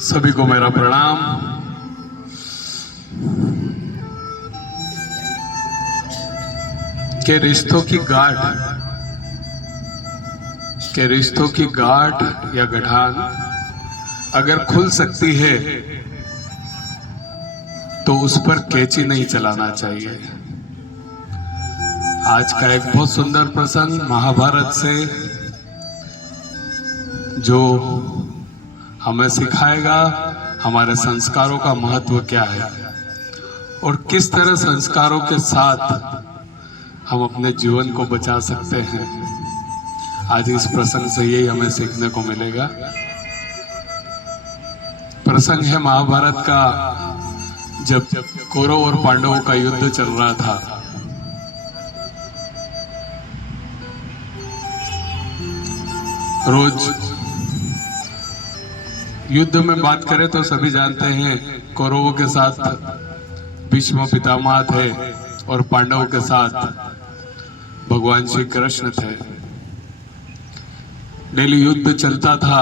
सभी को मेरा प्रणाम। के रिश्तों की गांठ या गठान अगर खुल सकती है तो उस पर कैंची नहीं चलाना चाहिए। आज का एक बहुत सुंदर प्रसंग महाभारत से जो हमें सिखाएगा हमारे संस्कारों का महत्व क्या है और किस तरह संस्कारों के साथ हम अपने जीवन को बचा सकते हैं। आज इस प्रसंग से यही हमें सीखने को मिलेगा। प्रसंग है महाभारत का, जब कौरव और पांडवों का युद्ध चल रहा था। रोज युद्ध में बात करें तो सभी जानते हैं कौरवों के साथ भीष्म पितामह थे और पांडवों के साथ भगवान श्री कृष्ण थे। डेली युद्ध चलता था।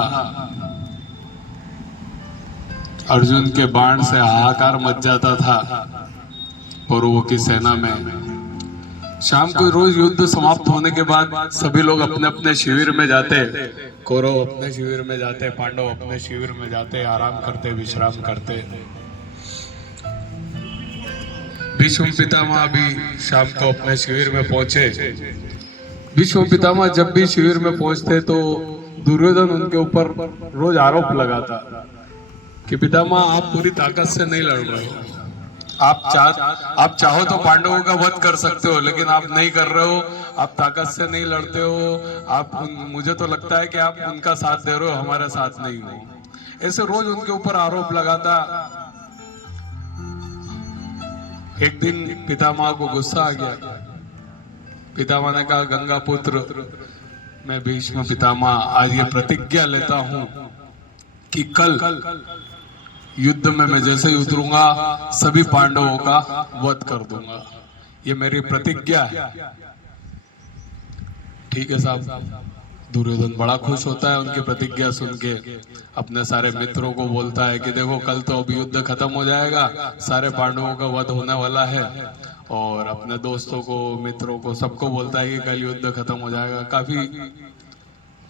अर्जुन के बाण से हाहाकार मच जाता था कौरवों की सेना में। शाम को रोज युद्ध समाप्त होने के बाद सभी लोग अपने अपने शिविर में जाते। कौरव अपने शिविर में जाते, पांडव अपने शिविर में जाते, आराम करते, विश्राम करते। भीष्म पितामह भी शाम को अपने शिविर में पहुंचे। भीष्म पितामह जब भी शिविर में पहुंचते तो दुर्योधन उनके ऊपर रोज आरोप लगाता कि पितामह आप पूरी ताकत से नहीं लड़ रहे हो। आप चाहो तो पांडवों का वध कर सकते हो, लेकिन आप नहीं कर रहे हो। आप ताकत से नहीं लड़ते हो। मुझे तो लगता है कि आप उनका साथ दे रहे हो, हमारे साथ नहीं हो। ऐसे रोज उनके ऊपर आरोप लगाता। एक दिन पितामह को गुस्सा आ गया। पितामह ने कहा, गंगा पुत्र, मैं भीष्म पितामह आज ये प्रतिज्ञा लेता हूं कि कल युद्ध में मैं जैसे ही उतरूंगा सभी पांडवों का वध कर दूंगा। ये मेरी प्रतिज्ञा है। ठीक है साहब। दुर्योधन बड़ा खुश होता है उनकी प्रतिज्ञा सुन के। अपने सारे मित्रों को बोलता है कि देखो कल तो अब युद्ध खत्म हो जाएगा, सारे पांडवों का वध होने वाला है। और अपने दोस्तों को, मित्रों को, सबको बोलता है कि कल युद्ध खत्म हो जाएगा। काफी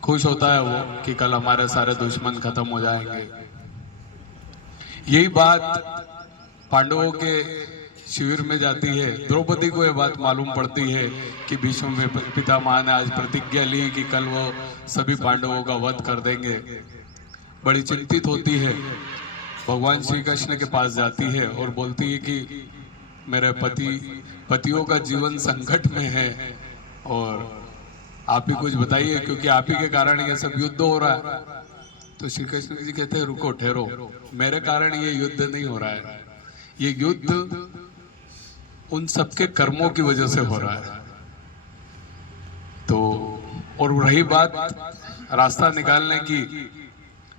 खुश होता है वो कि कल हमारे सारे दुश्मन खत्म हो जाएंगे। यही बात पांडवों के शिविर में जाती है। द्रौपदी को यह बात मालूम पड़ती है कि भीष्म पितामह ने आज प्रतिज्ञा ली कि कल वो सभी पांडवों का वध कर देंगे। बड़ी चिंतित होती है। भगवान श्री कृष्ण के पास जाती है और बोलती है कि मेरे पतियों का जीवन संकट में है और आप ही कुछ बताइए, क्योंकि आप ही के कारण ये सब युद्ध हो रहा है। तो श्री कृष्ण जी कहते हैं, रुको, ठहरो, मेरे कारण ये युद्ध नहीं हो रहा है। ये युद्ध उन सबके कर्मों की वजह से हो रहा है। तो और रही बात रास्ता निकालने की,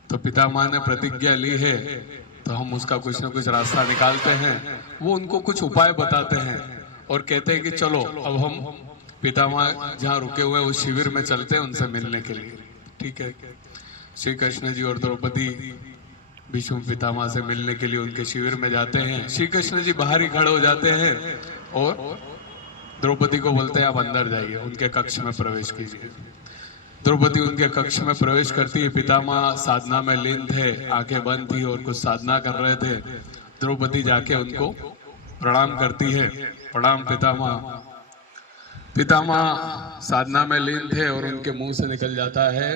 तो पितामह ने प्रतिज्ञा ली है तो हम उसका कुछ ना कुछ रास्ता निकालते हैं। वो उनको कुछ उपाय बताते हैं और कहते हैं कि चलो अब हम पितामह जहाँ रुके हुए उस शिविर में चलते हैं उनसे मिलने के लिए। ठीक है। श्री कृष्ण जी और द्रौपदी भीष्म पितामह से मिलने के लिए उनके शिविर में जाते हैं। श्री कृष्ण जी बाहर ही खड़े हो जाते हैं और द्रौपदी को बोलते हैं आप अंदर जाइए, उनके कक्ष में प्रवेश कीजिए। द्रौपदी उनके कक्ष में प्रवेश करती है। पितामह साधना में लीन थे, आंखें बंद थी और कुछ साधना कर रहे थे। द्रौपदी जाके उनको प्रणाम करती है। प्रणाम पितामह। पितामह साधना में लीन थे और उनके मुंह से निकल जाता है,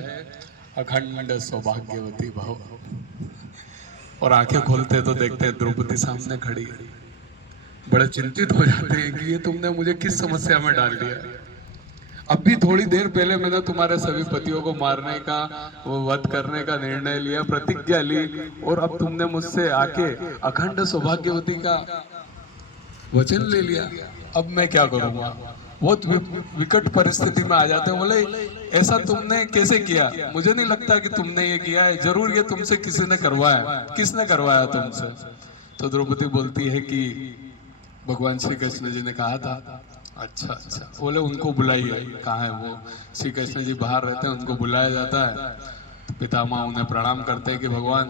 अखंड सौभाग्यवती भव। और आंखें खोलते तो देखते हैं द्रौपदी सामने खड़ी है। बड़े चिंतित हो जाते हैं कि ये तुमने मुझे किस समस्या में डाल दिया। अभी थोड़ी देर पहले मैंने तुम्हारे सभी पतियों को मारने का, वध करने का निर्णय लिया, प्रतिज्ञा ली, और अब तुमने मुझसे आके अखंड सौभाग्यवती का वचन ले लिया। अब मैं क्या करूंगा। बहुत विकट परिस्थिति में आ जाते हैं। बोले ऐसा तुमने कैसे किया? मुझे नहीं लगता कि तुमने ये किया है, जरूर ये तुमसे किसी ने करवाया। किसने करवाया तुमसे? तो द्रौपदी बोलती है कि भगवान श्री कृष्ण जी ने कहा था। अच्छा अच्छा। बोले उनको बुलाइए। कहाँ है वो? श्री कृष्ण जी बाहर रहते हैं, उनको बुलाया जाता है। तो पितामह उन्हें प्रणाम करते हैं कि भगवान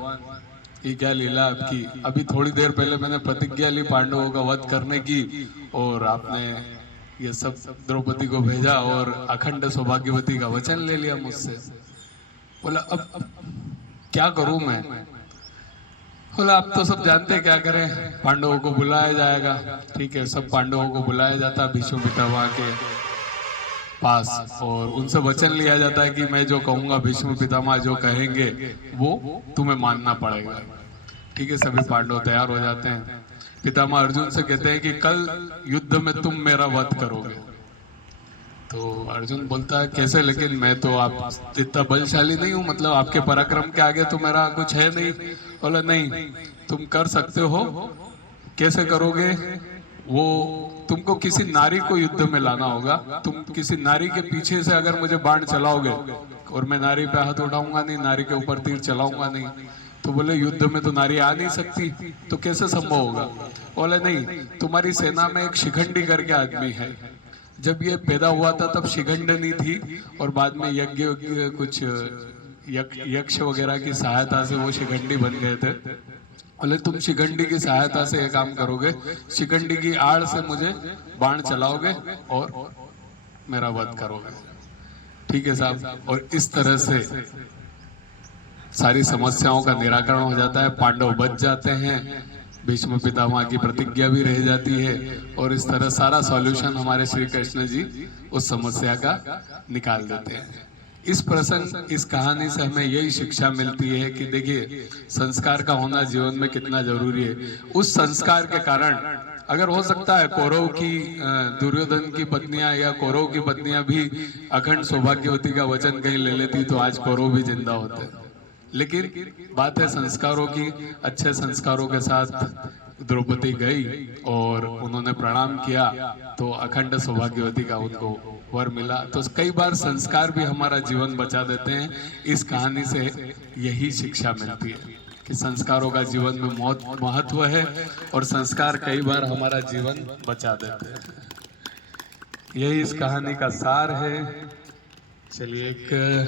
ये क्या लीला आपकी, अभी थोड़ी देर पहले मैंने प्रतिज्ञा ली पांडवों का वध करने की और आपने ये सब द्रौपदी को भेजा और अखंड सौभाग्यवती का वचन ले लिया मुझसे। बोला अब क्या करूं मैं? बोला आप तो सब जानते हैं क्या करें, पांडवों को बुलाया जाएगा। ठीक है, सब पांडवों को बुलाया जाता भीष्म पितामह के पास और उनसे वचन लिया जाता है कि मैं जो कहूंगा भीष्म पितामह जो कहेंगे वो तुम्हें मानना पड़ेगा। ठीक है, सभी पांडव तैयार हो जाते हैं। पितामह अर्जुन से कहते हैं कि कल युद्ध में तुम मेरा वध करोगे। तो अर्जुन बोलता है कैसे, लेकिन मैं तो आप इतना बलशाली नहीं हूँ, मतलब आपके पराक्रम के आगे तो मेरा कुछ है नहीं। बोला नहीं, तुम कर सकते हो। कैसे करोगे? वो तुमको किसी नारी को युद्ध में लाना होगा। तुम किसी नारी के पीछे से अगर मुझे बाण चलाओगे और मैं नारी पे हाथ उठाऊंगा नहीं, नारी के ऊपर तीर चलाऊंगा नहीं, तो बोले युद्ध में तो नारी आ नहीं सकती, तो कैसे संभव होगा? बोले नहीं, तुम्हारी सेना में एक शिखंडी करके आदमी है। जब ये पैदा हुआ था तब शिखंडनी थी और बाद में यज्ञ कुछ यक्ष वगैरह की सहायता से वो शिखंडी बन गए थे। बोले तुम शिखंडी की सहायता से ये काम करोगे, शिखंडी की आड़ से मुझे बाण चलाओगे और मेरा वध करोगे। ठीक है साहब, और इस तरह से सारी समस्याओं का निराकरण हो जाता है, पांडव बच जाते हैं, भीष्म पितामह की प्रतिज्ञा भी रह जाती है और इस तरह सारा सॉल्यूशन हमारे श्री कृष्ण जी उस समस्या का निकाल देते हैं। इस प्रसंग, इस कहानी से हमें यही शिक्षा मिलती है कि देखिए संस्कार का होना जीवन में कितना जरूरी है। उस संस्कार के कारण अगर हो सकता है कौरव की दुर्योधन की पत्नियां या कौरव की पत्नियां भी अखंड सौभाग्यवती का वचन कहीं ले लेती तो आज कौरव भी जिंदा होते, लेकिन बात है संस्कारों की। अच्छे संस्कारों के साथ द्रौपदी गई और उन्होंने प्रणाम किया तो अखंड सौभाग्यवती का उनको वर मिला। तो कई बार संस्कार भी हमारा जीवन बचा देते हैं। इस कहानी से यही शिक्षा मिलती है कि संस्कारों का जीवन में बहुत महत्व है और संस्कार कई बार हमारा जीवन बचा देते हैं। यही इस कहानी का सार है। चलिए एक